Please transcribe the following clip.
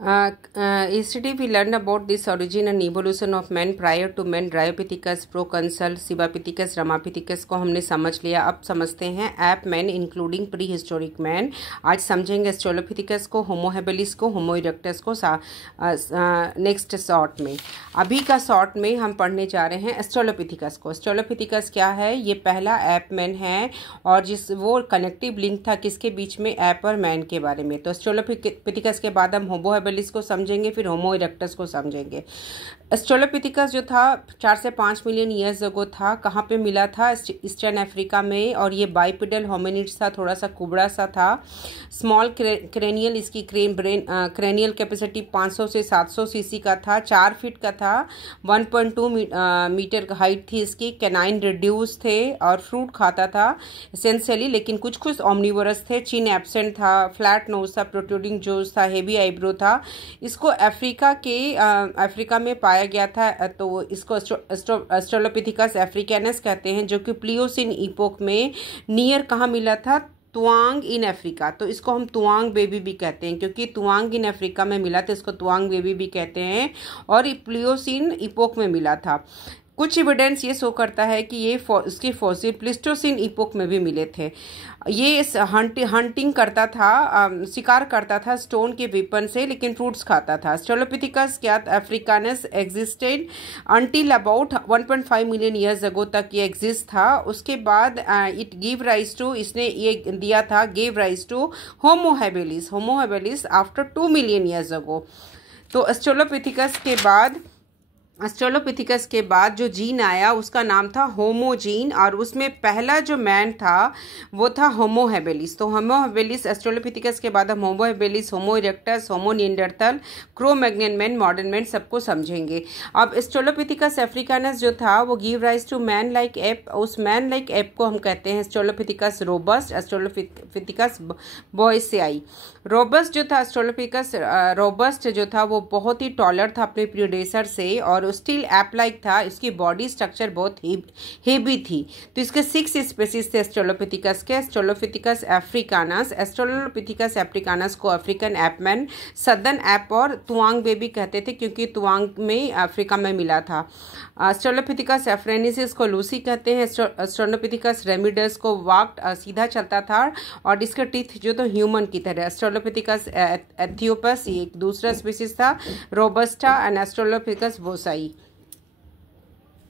Yesterday we learned about this origin and evolution of man prior to man, Dryopithecus, Proconsul, Sibapithecus, Ramapithecus को हमने समझ लिया। अब समझते हैं app man including pre historic man. आज समझेंगे एस्ट्रोलोपिथिकस को, होमो हेबिलिस को, होमो इरेक्टस को नेक्स्ट शॉर्ट में। अभी का शॉर्ट में हम पढ़ने जा रहे हैं एस्ट्रोलोपिथिकस को। एस्ट्रोलोपिथिकस क्या है? ये पहला एप मैन है और वो कनेक्टिव लिंक था किसके बीच में? ऐप और मैन के बारे में। तो एस्ट्रोलोपिथिकस के बाद हम होमो हेबिलिस को समझेंगे, फिर होमो इरेक्टस को समझेंगे। एस्ट्रोलोपिथिकस जो था 4 से 5 मिलियन ईयर्स अगो था। कहाँ पे मिला था? ईस्टर्न अफ्रीका में। और ये बाइपेडल होमिनिड्स था, थोड़ा सा कुबड़ा सा था। स्मॉल क्रेनियल, इसकी क्रेनियल कैपेसिटी 500 से 700 सीसी का था। 4 फीट का था। 1.2 मीटर हाइट थी इसकी। कैनाइन रिड्यूस थे और फ्रूट खाता था एसेंशियली, लेकिन कुछ कुछ ओमनिवोरस थे। चिन एब्सेंट था, फ्लैट नोज था, प्रोट्रूडिंग जोज था, हेवी आईब्रो था। इसको अफ्रीका में पाया गया था। तो इसको एस्ट्रोलोपिथिकस अफ्रीकानस कहते हैं, जो कि प्लियोसिन इपोक में नियर कहाँ मिला था? तुआंग इन अफ्रीका। तो इसको हम तुआंग बेबी भी कहते हैं, क्योंकि तुआंग इन अफ्रीका में मिला था, इसको तुआंग बेबी भी कहते हैं। और प्लियोसिन इपोक में मिला था। कुछ एविडेंस ये शो करता है कि ये इसके फॉसिल प्लिस्टोसिन इपोक में भी मिले थे। ये हंटिंग करता था, शिकार करता था स्टोन के वेपन से, लेकिन फ्रूट्स खाता था। एस्ट्रोलोपिथिकस क्या Africanus existed until about 1.5 million years ago तक ये एग्जिस्ट था। उसके बाद इट गिव राइज टू, इसने ये दिया था, give rise to homo habilis after 2 million years ago. तो एस्ट्रोलोपिथिकस के बाद जो जीन आया उसका नाम था होमो जीन, और उसमें पहला जो मैन था वो था होमो हेबिलिस। तो होमो हेबिलिस एस्ट्रोलोपिथिकस के बाद हम Homo habilis, Homo erectus, Homo Neanderthal, Cro-Magnon man, modern man सबको समझेंगे। अब एस्ट्रोलोपिथिकस अफ्रीकानस जो था वो give rise to man like ape. उस मैन लाइक एप को हम कहते हैं एस्ट्रोलोपिथिकस रोबस्ट, एस्ट्रोलोपिथिकस बोयसेआई। रोबस्ट जो था, एस्ट्रोलोपिथिकस रोबस्ट जो था वो बहुत ही टॉलर था अपने प्रीडेसर से, और स्टिल एप लाइक था। इसकी बॉडी स्ट्रक्चर बहुत हेवी थी। तो इसके 6 स्पीसीज थे एस्ट्रोलोपिथिकस के। एस्ट्रोलोपिथिकस अफ्रीकानस को अफ्रीकन एपमैन, सदर्न एप और तुआंग बेबी कहते थे, क्योंकि तुआंग में अफ्रीका में मिला था। एस्ट्रोलोपिथिकस एफ्रेनिसिस को लूसी कहते हैं। एस्ट्रोलोपिथिकस रेमिडस को वॉक्ड, सीधा चलता था, और इसके टीथ जो तो ह्यूमन की तरह। एस्ट्रोलोपिथिकस एथियोपस ये एक दूसरा स्पीसीज था, रोबस्टा, एंड एस्ट्रोलोपिथिकस बोसाई।